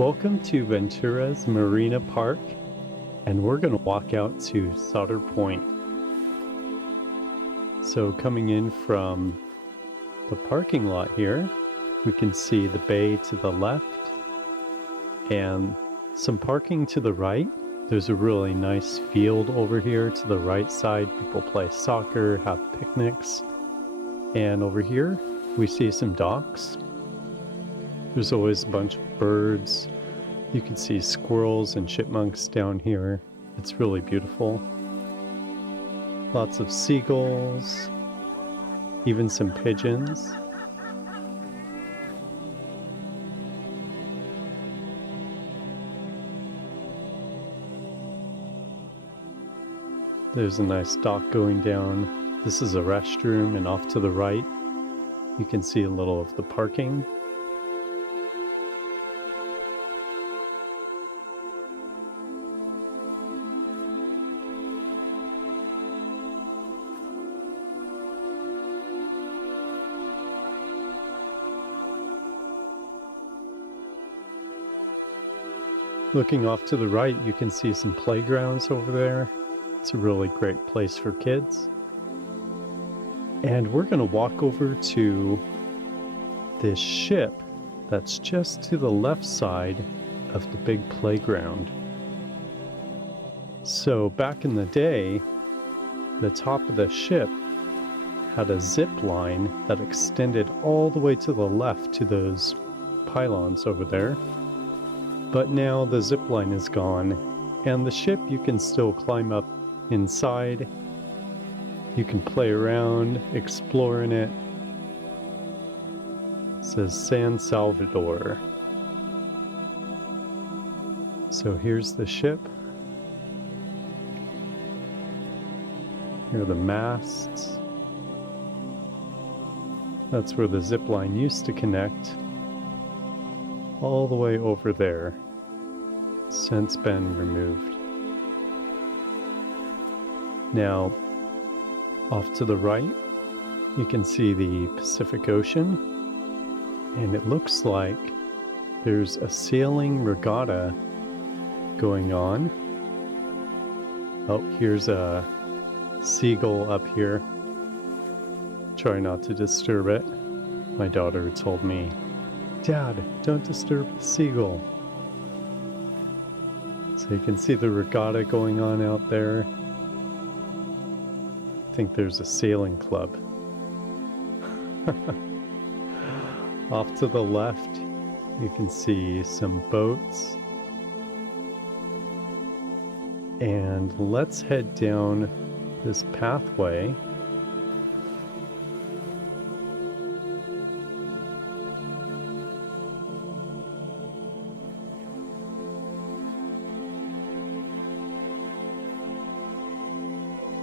Welcome to Ventura's Marina Park, and we're going to walk out to Soter Point. So coming in from the parking lot here, we can see the bay to the left and some parking to the right. There's a really nice field over here to the right side. People play soccer, have picnics. And over here, we see some docks. There's always a bunch of birds. You can see squirrels and chipmunks down here. It's really beautiful. Lots of seagulls, even some pigeons. There's a nice dock going down. This is a restroom, and off to the right, you can see a little of the parking. Looking off to the right, you can see some playgrounds over there. It's a really great place for kids. And we're going to walk over to this ship that's just to the left side of the big playground. So back in the day, the top of the ship had a zip line that extended all the way to the left to those pylons over there. But now the zip line is gone, and the ship, you can still climb up inside. You can play around, explore in it. It says San Salvador. So here's the ship. Here are the masts. That's where the zip line used to connect. All the way over there. Since been removed. Now, off to the right, you can see the Pacific Ocean, and it looks like there's a sailing regatta going on. Oh, here's a seagull up here. Try not to disturb it. My daughter told me, "Dad, don't disturb the seagull." So you can see the regatta going on out there. I think there's a sailing club. Off to the left, you can see some boats. And let's head down this pathway.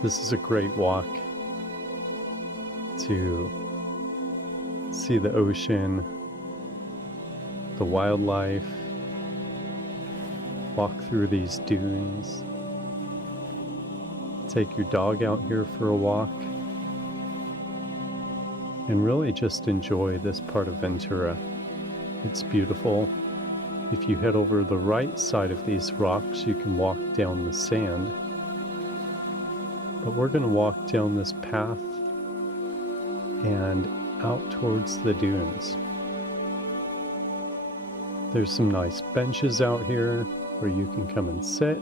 This is a great walk to see the ocean, the wildlife, walk through these dunes, take your dog out here for a walk, and really just enjoy this part of Ventura. It's beautiful. If you head over the right side of these rocks, you can walk down the sand. But we're going to walk down this path and out towards the dunes. There's some nice benches out here where you can come and sit.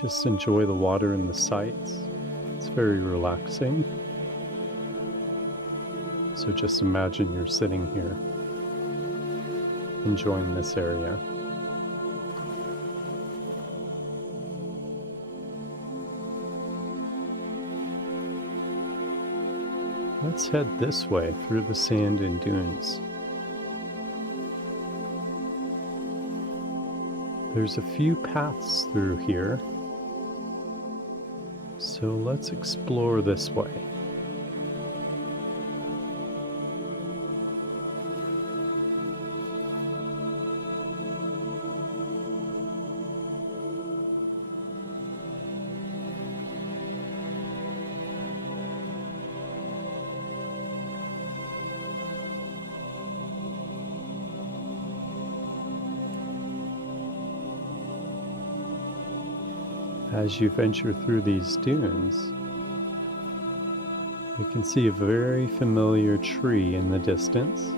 Just enjoy the water and the sights. It's very relaxing. So just imagine you're sitting here, enjoying this area. Let's head this way through the sand and dunes. There's a few paths through here, so let's explore this way. As you venture through these dunes, you can see a very familiar tree in the distance.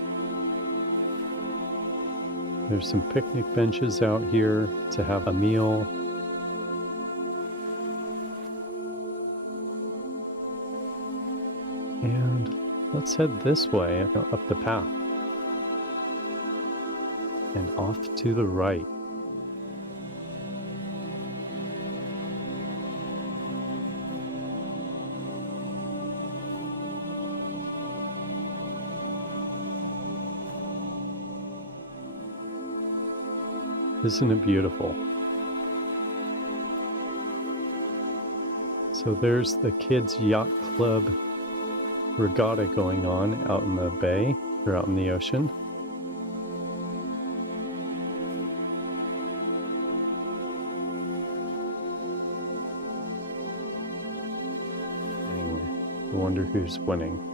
There's some picnic benches out here to have a meal. And let's head this way up the path and off to the right. Isn't it beautiful? So there's the kids' yacht club regatta going on out in the bay or out in the ocean. I wonder who's winning.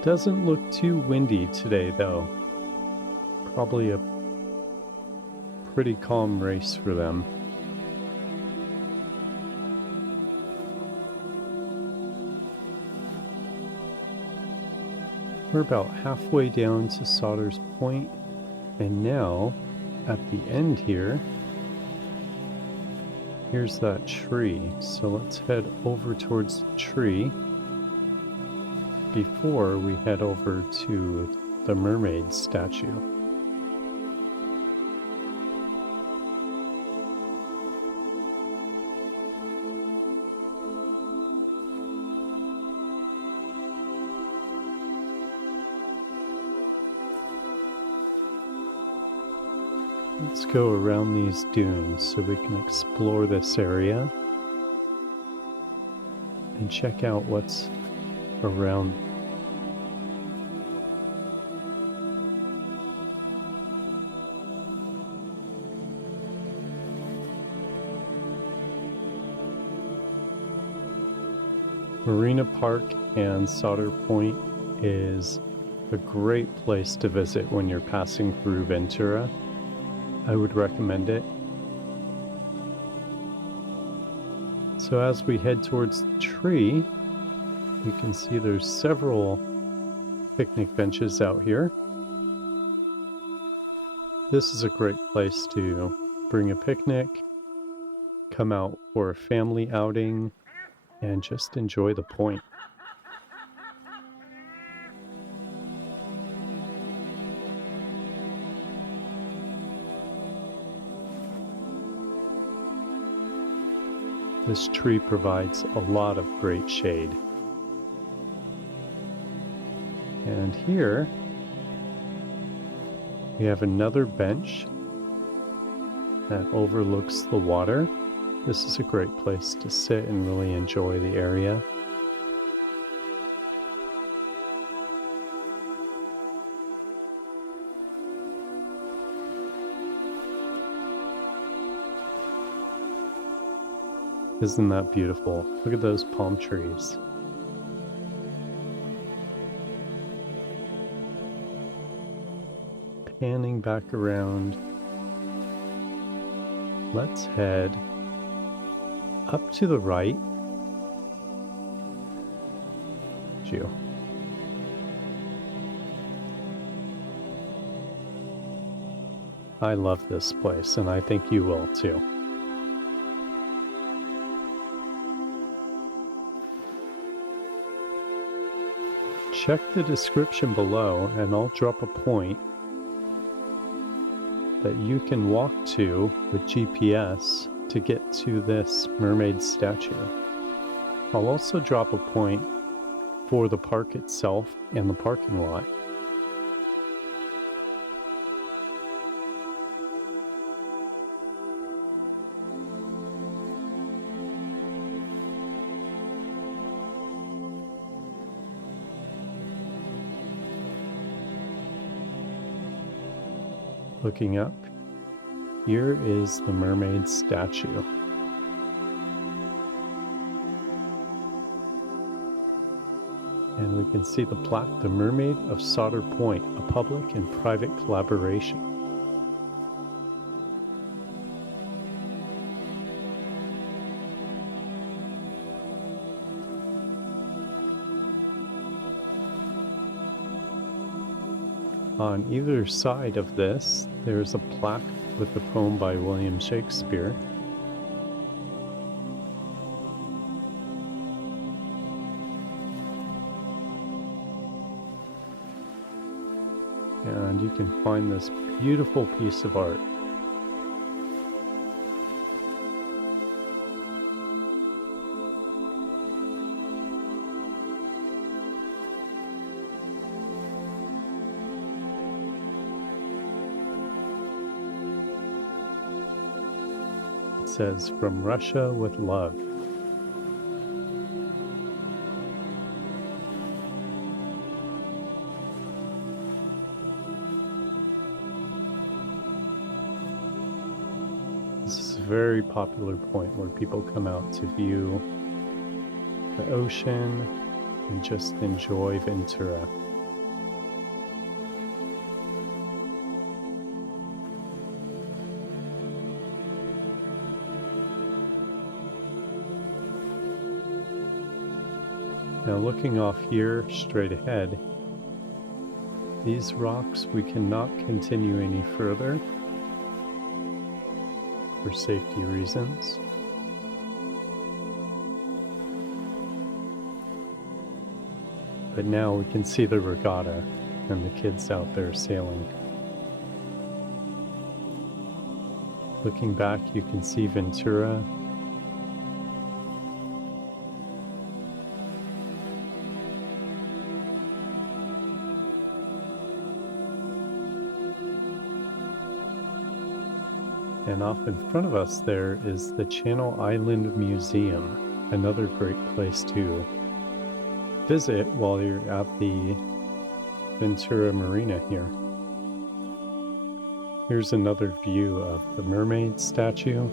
Doesn't look too windy today though. Probably a pretty calm race for them. We're about halfway down to Soter Point, and now at the end here, here's that tree. So let's head over towards the tree before we head over to the mermaid statue. Let's go around these dunes so we can explore this area and check out what's around. Marina Park and Soter Point is a great place to visit when you're passing through Ventura. I would recommend it. So as we head towards the tree, you can see there's several picnic benches out here. This is a great place to bring a picnic, come out for a family outing, and just enjoy the point. This tree provides a lot of great shade. And here we have another bench that overlooks the water. This is a great place to sit and really enjoy the area. Isn't that beautiful? Look at those palm trees. Panning back around, let's head up to the right. I love this place, and I think you will too. Check the description below and I'll drop a point that you can walk to with GPS to get to this mermaid statue. I'll also drop a point for the park itself and the parking lot. Looking up, here is the mermaid statue. And And we can see the plaque, "The Mermaid of Soter Point, a public and private collaboration." On either side of this, there's a plaque with a poem by William Shakespeare. And you can find this beautiful piece of art. It says, "From Russia with love." This is a very popular point where people come out to view the ocean and just enjoy Ventura. Now looking off here straight ahead, these rocks we cannot continue any further for safety reasons. But now we can see the regatta and the kids out there sailing. Looking back, you can see Ventura. And off in front of us there is the Channel Island Museum, another great place to visit while you're at the Ventura Marina here. Here's another view of the mermaid statue.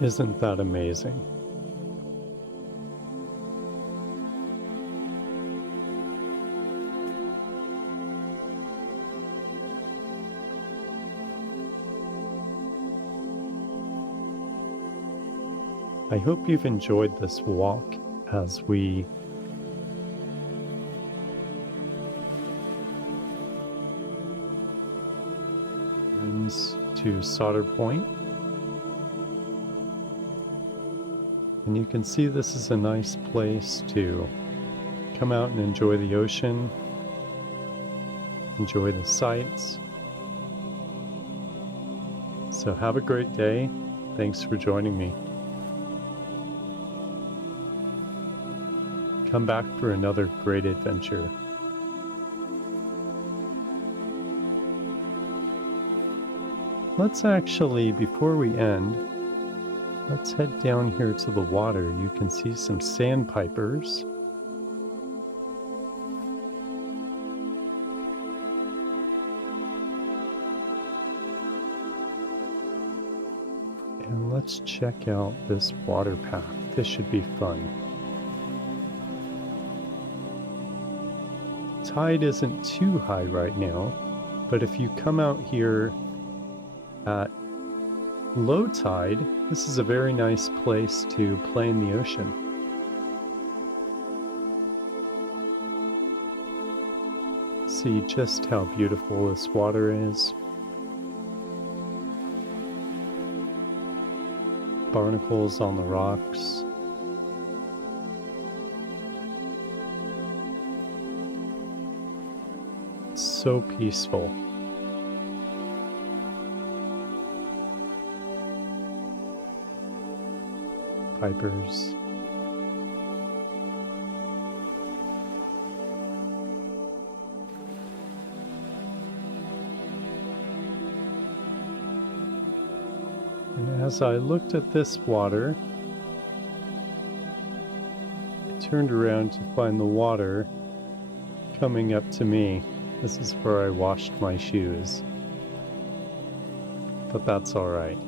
Isn't that amazing? I hope you've enjoyed this walk as we to Soter Point. And you can see this is a nice place to come out and enjoy the ocean, enjoy the sights. So have a great day. Thanks for joining me. Come back for another great adventure. Let's actually, before we end, let's head down here to the water. You can see some sandpipers. And let's check out this water path. This should be fun. Tide isn't too high right now, but if you come out here at low tide, this is a very nice place to play in the ocean. See just how beautiful this water is. Barnacles on the rocks. So peaceful. Pipers. And as I looked at this water, I turned around to find the water coming up to me. This is where I washed my shoes. but that's all right.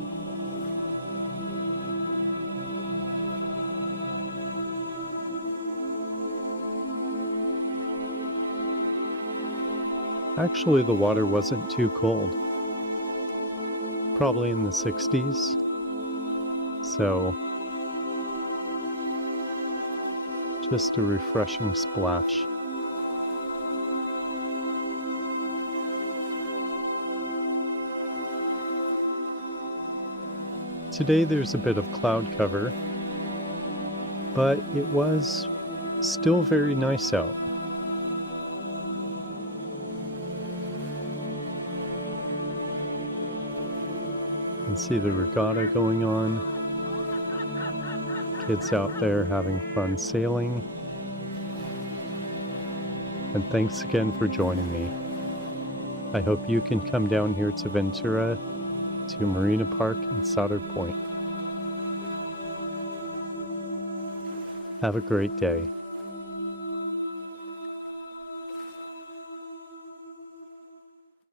Actually, the water wasn't too cold. Probably in the 60s. So, just a refreshing splash. Today there's a bit of cloud cover, but it was still very nice out. You can see the regatta going on. Kids out there having fun sailing. And thanks again for joining me. I hope you can come down here to Ventura, to Marina Park and Soter Point. Have a great day.